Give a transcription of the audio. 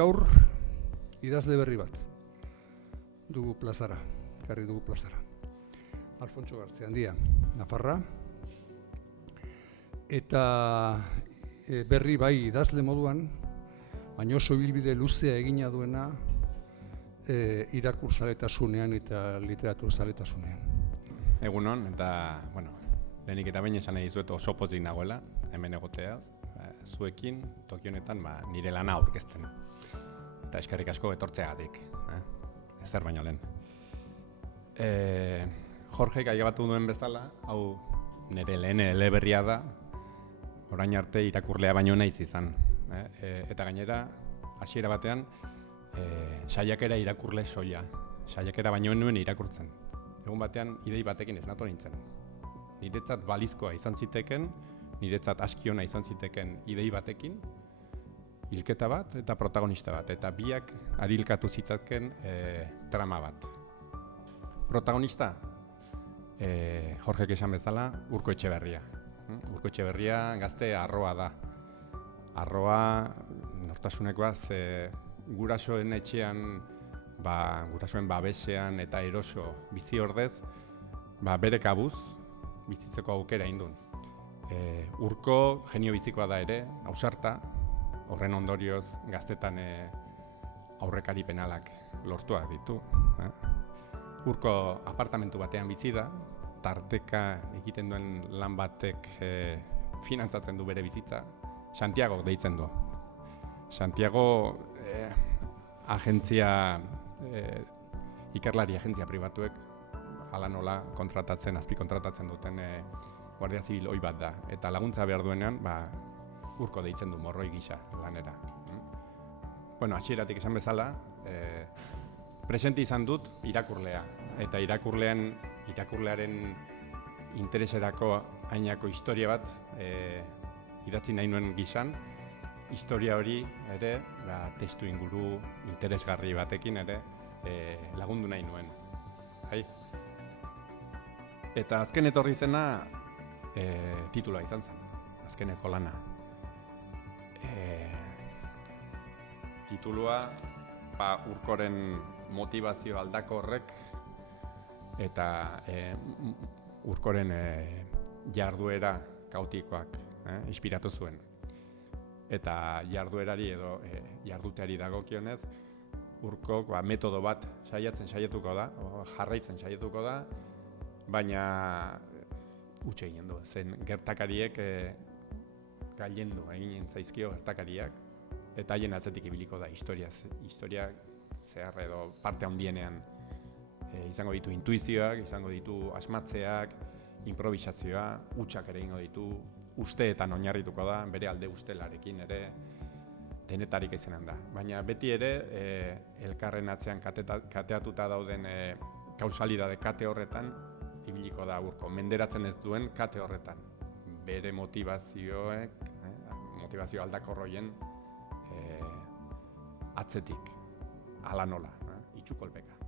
gaur idazle berri bat dugu plazara, ekarri dugu plazara. Alfontso Gartziandia, Nafarra, eta berri bai idazle moduan, baina oso ibilbide luzea egina duena irakurzaletasunean eta literaturzaletasunian. Egunon, eta, lehenik eta behin esan nahi dizuet oso pozik nagoela, hemen egoteaz, zuekin, toki honetan, nire lana aurkezten. Eta eskerrik asko etortzeagatik, ezer baino lehen. Jorgek aipatu duen bezala, hau nire lehen eleberria da, orain arte irakurlea baino naiz izan. Eta gainera, hasiera batean, saiakera irakurle soila. Saiakera baino nuen irakurtzen. Egun batean, idei batekin ez nator nintzen. Niretzat balizkoa izan ziteken, niretzat askiona izan ziteken idei batekin, hilketa bat eta protagonista bat. Eta biak harilkatu zitzaken trama bat. Protagonista, Jorgek esan bezala, Urko Etxeberria. Urko Etxeberria gazte arroa da. Arroa nortasunekoa gurasoen etxean, gurasoen babesean eta eroso bizi ordez, bere kabuz bizitzeko aukera indun. Urko genio bizikoa da ere, ausarta, horren ondorioz gaztetan aurrekari penalak lortuak ditu. Urko apartamentu batean bizi da, tarteka egiten duen lan batek finantzatzen du bere bizitza, Santiago deitzen du. Santiago ikerlari agentzia pribatuek hala nola azpikontratatzen duten Guardia Zibil ohi bat da. Eta laguntza behar duenean, Urko deitzen du morroi gisa lanera. Hasieratik esan bezala, presente izan dut irakurlea. Eta irakurlearen intereserako hainako historia bat idatzi nahi nuen gisan, historia hori ere, testu inguru interesgarri batekin ere lagundu nahi nuen. Eta azken etorri zena titulua izan zen, azkeneko lana. Titulua Urkoren motivazio aldakorrek eta Urkoren jarduera kaotikoak inspiratu zuen. Eta jarduerari edo jarduteari dagokionez, Urkok metodo bat saiatuko da, jarraitzen saiatuko da, baina huts egin du, zen gertakariek gailendu egin zaizkio gertakariak, eta haien atzetik ibiliko da historia zehar edo parte handienean. Izango ditu intuizioak, izango ditu asmatzeak, improvisazioa, hutsak ere egingo ditu, usteetan oinarrituko da, bere alde ustelarekin ere, denetarik izenan da. Baina beti ere, elkarren atzean kateatuta dauden kausalidade kate horretan, ibiliko da Urko, menderatzen ez duen kate horretan. Bere motivazio aldakorroien atzetik, hala nola, itxukolpeka.